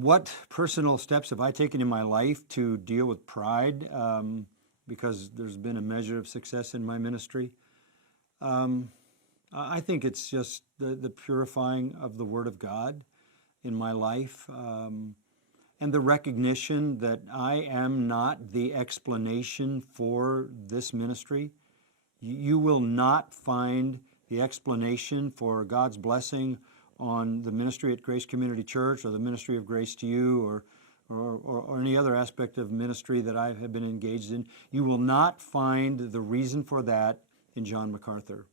What personal steps have I taken in my life to deal with pride? Because there's been a measure of success in my ministry. I think it's just the purifying of the Word of God in my life, and the recognition that I am not the explanation for this ministry. You will not find the explanation for God's blessing on the ministry at Grace Community Church or the ministry of Grace to You or any other aspect of ministry that I have been engaged in. You will not find the reason for that in John MacArthur.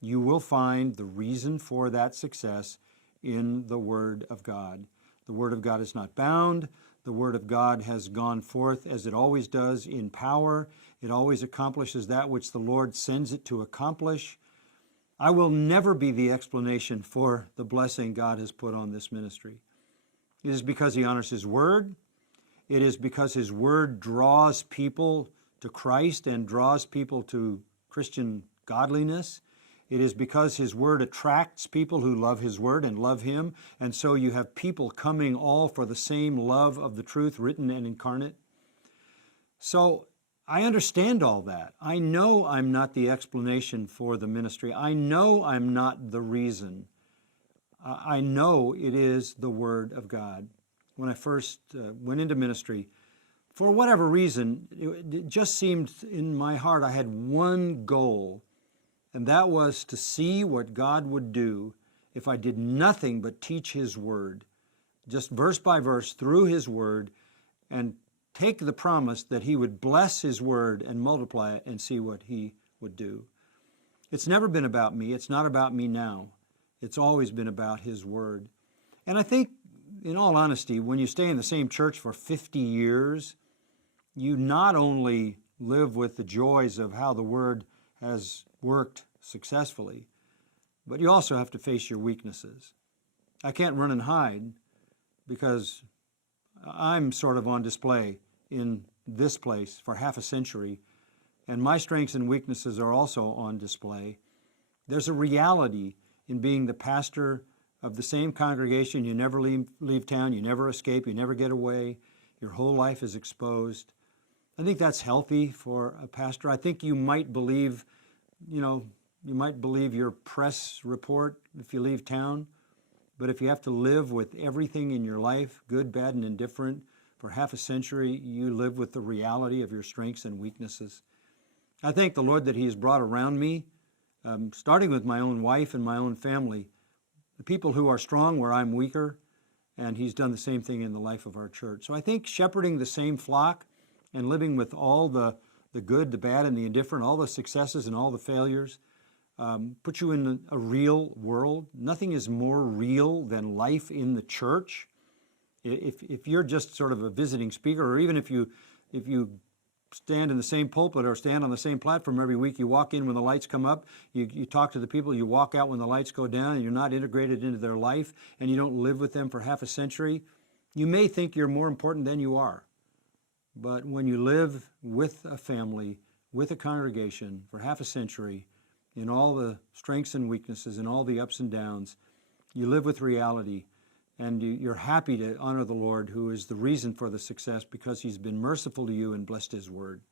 You will find the reason for that success in the Word of God. The Word of God is not bound. The Word of God has gone forth as it always does in power. It always accomplishes that which the Lord sends it to accomplish. I will never be the explanation for the blessing God has put on this ministry. It is because He honors His Word. It is because His Word draws people to Christ and draws people to Christian godliness. It is because His Word attracts people who love His Word and love Him, and so you have people coming all for the same love of the truth written and incarnate. So I understand all that. I know I'm not the explanation for the ministry. I know I'm not the reason. I know it is the Word of God. When I first went into ministry, for whatever reason, it just seemed in my heart I had one goal, and that was to see what God would do if I did nothing but teach His Word, just verse by verse through His Word, and take the promise that He would bless His Word and multiply it and see what He would do. It's never been about me. It's not about me now. It's always been about His Word. And I think, in all honesty, when you stay in the same church for 50 years, you not only live with the joys of how the Word has worked successfully, but you also have to face your weaknesses. I can't run and hide because I'm sort of on display in this place for half a century, and my strengths and weaknesses are also on display. There's a reality in being the pastor of the same congregation. You never leave town, you never escape, you never get away. Your whole life is exposed. I think that's healthy for a pastor. I think you might believe, you might believe your press report if you leave town. But if you have to live with everything in your life, good, bad, and indifferent, for half a century, you live with the reality of your strengths and weaknesses. I thank the Lord that He has brought around me, starting with my own wife and my own family, the people who are strong where I'm weaker, and He's done the same thing in the life of our church. So I think shepherding the same flock and living with all the good, the bad, and the indifferent, all the successes and all the failures, put you in a real world. Nothing is more real than life in the church. If you're just sort of a visiting speaker, or even if you stand in the same pulpit or stand on the same platform every week, you walk in when the lights come up, you talk to the people, you walk out when the lights go down, and you're not integrated into their life, and you don't live with them for half a century, you may think you're more important than you are. But when you live with a family, with a congregation for half a century, in all the strengths and weaknesses and all the ups and downs, you live with reality, and you're happy to honor the Lord, who is the reason for the success, because He's been merciful to you and blessed His Word.